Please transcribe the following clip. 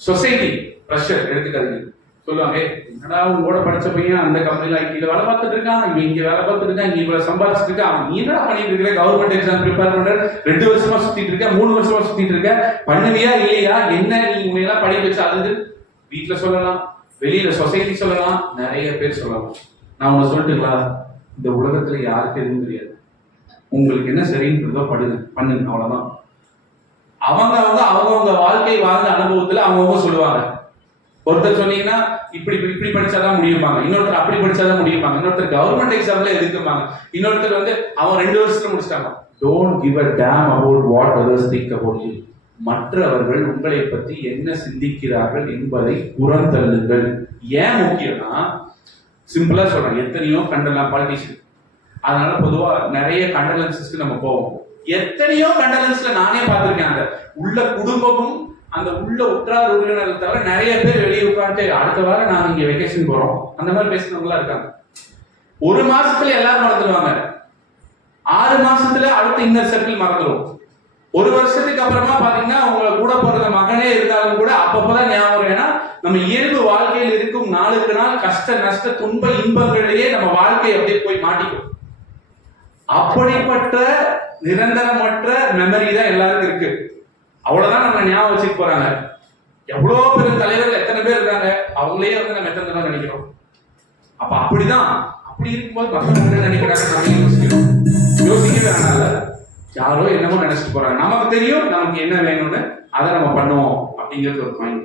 Society pressure எடுத்துக்காதீங்க. சொல்லுவாங்க, என்னடா உங்களோட படிச்ச பையன் அந்த கம்பெனில ஐடில வேலை பார்த்துட்டு இருக்கான், இவன் இங்க வேலை பார்த்துட்டு இருக்கான், இங்க இவ்வளவு சம்பாதிச்சுட்டு இருக்கான், அவன் நீ என்னடா பண்ணிட்டு இருக்கிற, கவர்மெண்ட் எக்ஸாம் ப்ரிப்பேர் பண்ற, 2 வருஷமா சுத்திட்டு இருக்க, 3 வருஷமா சுத்திட்டு இருக்க, பண்ணுவியா இல்லையா, என்ன நீ உண்மையெல்லாம் படிக்க வச்சு அது வீட்டுல சொல்லலாம், வெளியில சொசைட்டி சொல்லலாம், நிறைய பேர் சொல்லலாம். நான் உங்களை சொல்லட்டுங்களா, இந்த உலகத்துல யாருக்கு எதுவும் தெரியாது. உங்களுக்கு என்ன சரின்றதோ பண்ணுங்க, அவ்வளவுதான். அவங்கவுங்க வாழ்க்கை வாழ்ந்த அனுபவத்துல அவங்கவுங்க சொல்லுவாங்க. ஒருத்தர் சொன்னீங்கன்னா இப்படி படிச்சாதான் முடியுமாங்க, இன்னொருத்தர் அப்படி படிச்சாதான் முடியுமாங்க, இன்னொருத்தர் கவர்மெண்ட் எக்ஸாம்ல எதுக்குமாங்க, இன்னொருத்தர் வந்து அவன் 2 வருஷத்துல முடிச்சிட்டாங்க. Don't give a dam about what others think about you. மற்றவர்கள் உங்களை பத்தி என்ன சிந்திக்கிறார்கள் என்பதை புறந்தள்ளுங்கள். ஏன் முக்கியம்னா, சிம்பிளா சொல்றேன், எத்தனையோ கண்டலாம் பாலிட்டிஷியன், அதனால பொதுவா நிறைய கண்டலன்ஸஸ்க்கு நம்ம போவோம். எத்தனையோ கண்டலன்ஸ்ல நானே பார்த்திருக்கேன், அந்த உள்ள குடும்பமும் அந்த உள்ள உற்றார் உறவினர்கள் தவிர நிறைய பேர் வெளியே உட்காந்து அடுத்த வாரம் நாங்க இங்க வெக்கேஷன் போறோம் அந்த மாதிரி பேசுனவங்களா இருக்காங்க. 1 மாசத்துல எல்லாரும் மறந்துடுவாங்க, 6 மாசத்துல அடுத்த இன்னர் சர்க்கிள் மறந்துடும். 1 வருஷத்துக்கு அப்புறமா பாத்தீங்கன்னா உங்களை கூட பிறந்த மகனே இருந்தாலும் கூட அப்பப்பதான் ஞாபகம். ஏன்னா நம்ம இயல்பு வாழ்க்கையில் இருக்கும் நாளுக்கு நாள் கஷ்ட நஷ்ட துன்ப இன்பங்களிலேயே நம்ம வாழ்க்கையை அப்படியே போய் மாட்டிக்கும். அப்படிப்பட்ட நிரந்தரமற்ற மெமரி தான் எல்லாருக்கும் இருக்கு. அவ்வளவுதான் நம்ம ஞாபகம் வச்சுட்டு போறாங்க. எவ்வளவு பெரும் தலைவர்கள் எத்தனை பேர் இருக்காங்க, அவங்களே வந்து நம்ம எத்தனை தடவை நினைக்கிறோம். அப்ப அப்படிதான், அப்படி இருக்கும்போது மக்கள் என்ன நினைக்கிறாங்க நம்ம யோசிக்கிறோம். யோசிக்கவே வேணாம்ல, யாரோ என்னமோ நினைச்சிட்டு போறாங்க. நமக்கு தெரியும் நமக்கு என்ன வேணும்னு, அதை நம்ம பண்ணுவோம் அப்படிங்கிறது ஒரு பாயிண்ட்.